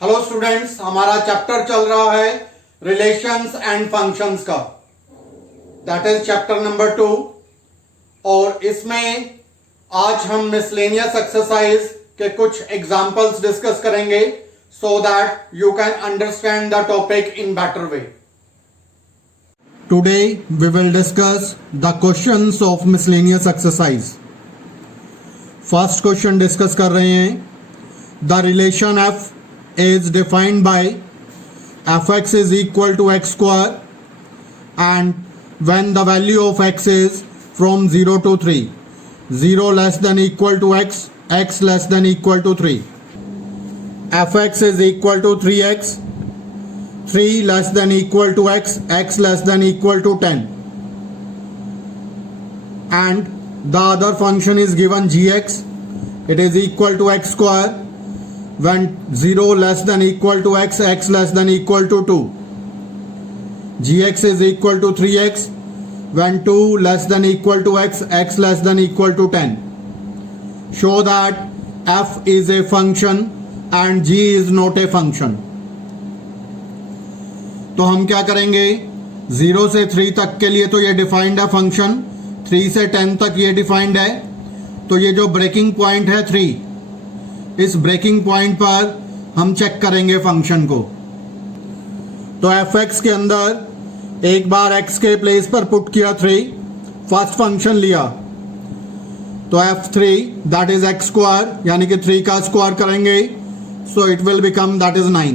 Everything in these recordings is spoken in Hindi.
हेलो स्टूडेंट्स, हमारा चैप्टर चल रहा है रिलेशंस एंड फंक्शंस का, दैट इज चैप्टर नंबर 2। और इसमें आज हम मिसलेनियस एक्सरसाइज के कुछ एग्जांपल्स डिस्कस करेंगे so that you can understand the topic in better way. Today we will discuss the questions of miscellaneous exercise. First question discuss कर रहे हैं, the relation F is defined by fx is equal to x square and when the value of x is from 0 to 3, 0 less than equal to x, x less than equal to 3. fx is equal to 3x, 3 less than equal to x, x less than equal to 10. And the other function is given gx, it is equal to x square when 0 less than equal to x, x less than equal to 2. gx is equal to 3x when 2 less than equal to x, x less than equal to 10. Show that f is a function and g is not a function. तो हम क्या करेंगे, 0 से 3 तक के लिए तो ये डिफाइंड है फंक्शन, 3 से 10 तक ये डिफाइंड है। तो ये जो ब्रेकिंग पॉइंट है 3, इस ब्रेकिंग पॉइंट पर हम चेक करेंगे फंक्शन को। तो fx के अंदर एक बार x के प्लेस पर पुट किया 3, फर्स्ट फंक्शन लिया, तो f3 that is x square, यानी कि 3 का स्क्वायर करेंगे, so it will become that is 9।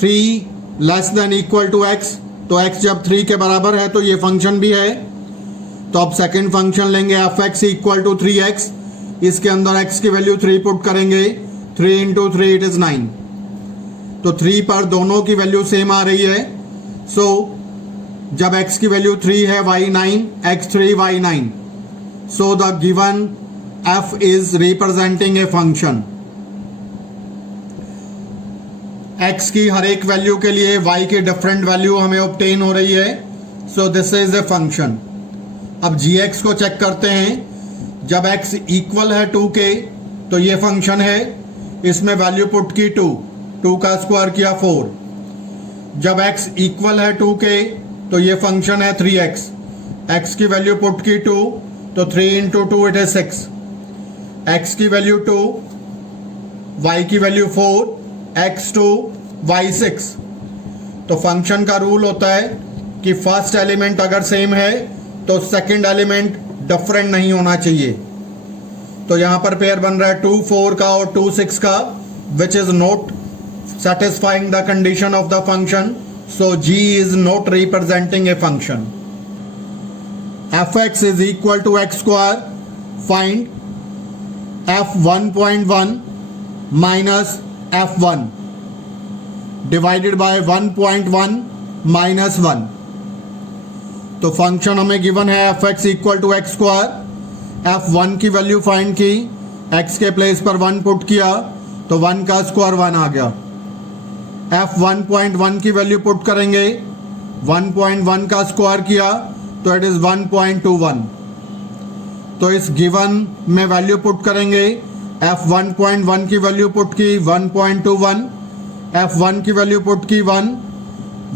3 less than equal to x, तो x जब 3 के बराबर है तो ये फंक्शन भी है। तो अब सेकेंड फंक्शन लेंगे fx इक्वल टू 3x, इसके अंदर x की वैल्यू 3 पुट करेंगे, 3 इंटू 3 इट इज 9। तो 3 पर दोनों की वैल्यू सेम आ रही है, सो जब x की वैल्यू 3 है y9, x3 y9, so the given f is representing a function. x की हर एक वैल्यू के लिए y की डिफरेंट वैल्यू हमें ऑब्टेन हो रही है, सो दिस इज ए फंक्शन। अब gx को चेक करते हैं, जब x इक्वल है 2 के तो ये फंक्शन है, इसमें वैल्यू पुट की 2 का स्क्वायर किया 4। जब x इक्वल है 2 के तो ये फंक्शन है 3x, x की वैल्यू पुट की 2, तो 3 इंटू 2 इट इज 6। x की वैल्यू 2, y की वैल्यू 4, x2 y6। तो फंक्शन का रूल होता है कि फर्स्ट एलिमेंट अगर सेम है तो सेकंड एलिमेंट डिफरेंट नहीं होना चाहिए। तो यहां पर पेयर बन रहा है 2 4 का और 2 6 का, which is not satisfying the condition of the function, so g is not representing a function. fx is equal to x square, find f1.1 minus f1 divided by 1.1 minus 1। तो फंक्शन हमें गिवन है fx equal to x square, f1 की वैल्यू फाइंड की, x के प्लेस पर 1 पुट किया तो 1 का स्क्वायर 1 आ गया। f1.1 की वैल्यू पुट करेंगे, 1.1 का स्क्वायर किया तो इट इज 1.21। तो इस गिवन में वैल्यू पुट करेंगे, f1.1 की वैल्यू पुट की 1.21, f1 की वैल्यू पुट की 1,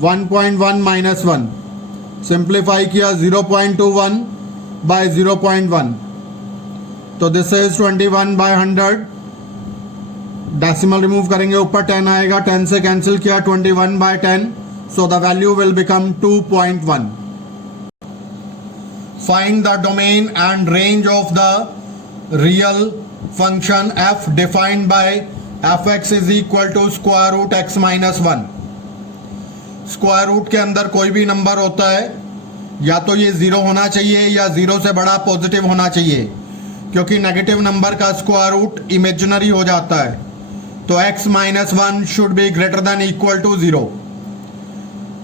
1.1 माइनस 1, सिंप्लीफाई किया 0.21 बाय 0.1, तो this is 21 by 100। Decimal remove करेंगे, ऊपर 10 आएगा, 10 से कैंसिल किया, 21 by 10, so the value will become 2.1। Find the domain and range of the real function f defined by fx is equal to square root x minus 1। Square root के अंदर कोई भी नंबर होता है, या तो ये 0 होना चाहिए या 0 से बड़ा पॉजिटिव होना चाहिए, क्योंकि नेगेटिव नंबर का स्क्वायर रूट इमेजिनरी हो जाता है। तो x minus 1 should be greater than equal to 0,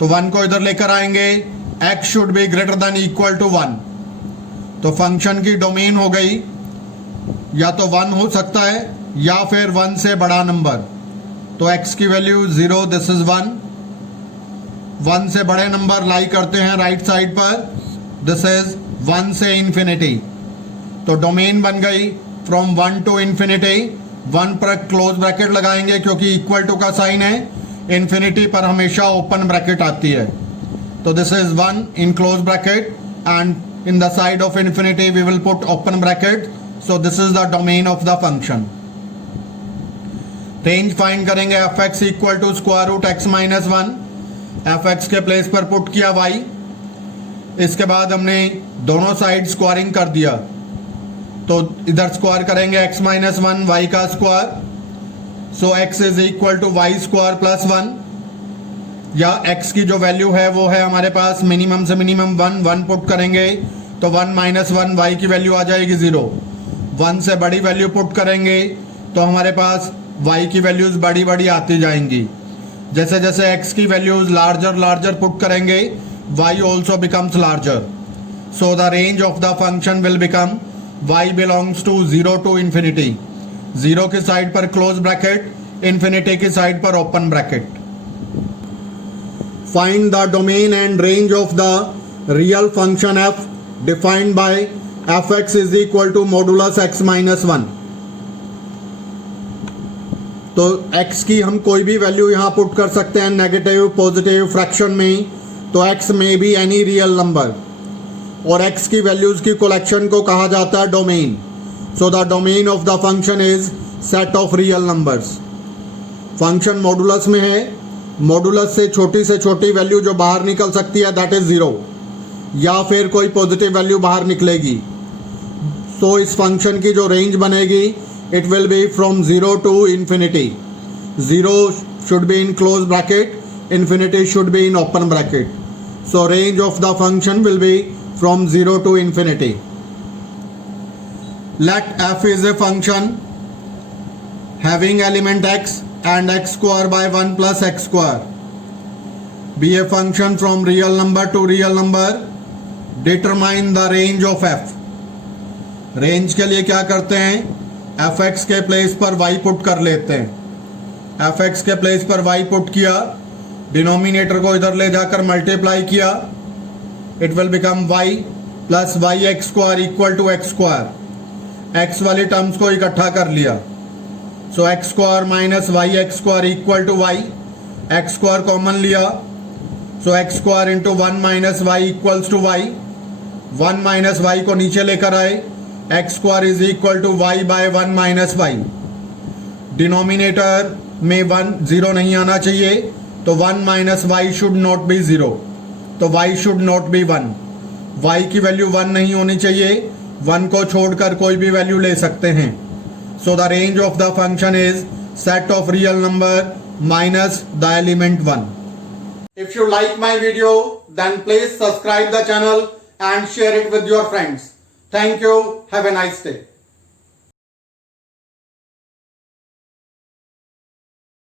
तो 1 को इधर लेकर आएंगे, x should be greater than equal to 1। तो फंक्शन की डोमेन हो गई, या तो 1 हो सकता है या फिर 1 से बड़ा नंबर। तो x की वैल्यू 0, दिस इज 1। 1 से बड़े नंबर लाई करते हैं राइट साइड पर, दिस इज 1 से इन्फिनिटी। तो डोमेन बन गई फ्रॉम 1 टू इन्फिनिटी, 1 पर क्लोज ब्रैकेट लगाएंगे क्योंकि इक्वल टू का साइन है, इन्फिनिटी पर हमेशा ओपन ब्रैकेट आती है। तो this is 1 in close bracket and in the side of infinity we will put open bracket. So this is the domain of the function. Range find करेंगे f x equal to square root x minus 1। F x के प्लेस पर पुट किया y, इसके बाद हमने दोनों साइड स्क्वायरिंग कर दिया, तो इधर स्क्वायर करेंगे x माइनस 1 वाई का square. So x is equal to y square plus 1, या x की जो वैल्यू है वो है हमारे पास मिनिमम से मिनिमम 1 पुट करेंगे तो 1 माइनस 1 वाई की वैल्यू आ जाएगी 0। 1 से बड़ी वैल्यू पुट करेंगे तो हमारे पास y की वैल्यूज बड़ी बड़ी आती जाएंगी। जैसे जैसे x की वैल्यूज लार्जर पुट करेंगे y also becomes larger. So the range of the function will become y belongs to 0 to infinity. 0 की साइड पर क्लोज ब्रैकेट, infinity की साइड पर open bracket. Find the domain and range of the real function f defined by fx is equal to modulus x minus 1. तो x की हम कोई भी वैल्यू यहाँ पुट कर सकते हैं, नेगेटिव, पॉजिटिव, फ्रैक्शन में। तो x में भी एनी रियल नंबर, और x की वैल्यूज की कलेक्शन को कहा जाता है domain. So the domain of the function is set of real numbers. Function modulus में है, मॉडुलस से छोटी वैल्यू जो बाहर निकल सकती है दैट इज 0, या फिर कोई पॉजिटिव वैल्यू बाहर निकलेगी। सो इस फंक्शन की जो रेंज बनेगी it will be from 0 to infinity. 0 should be in close bracket, infinity should be in open bracket. So range of the function will be from 0 to infinity. Let f is a function having element x and x square by 1 plus x square be a function from real number to real number. Determine the range of f. Range के लिए क्या करते हैं, एफ एक्स के प्लेस पर y पुट कर लेते हैं। एफ एक्स के प्लेस पर y पुट किया, डिनोमिनेटर को इधर ले जाकर मल्टीप्लाई किया, it will become y plus y x square equal to x square. X वाली टर्म्स को इकट्ठा कर लिया, so x square minus y x square equal to y. X square common लिया, so x square into 1 minus y equals to y. 1 minus y को नीचे लेकर आए, x square is equal to y by 1 minus y. Denominator में 0 नहीं आना चाहिए, तो 1 minus y should not be 0, तो y should not be 1। Y की वैल्यू 1 नहीं होनी चाहिए, 1 को छोड़कर कोई भी वैल्यू ले सकते हैं। So the range of the function is set of real number minus the element 1। If you like my video then please subscribe the channel and share it with your friends. Thank you. Have a nice day.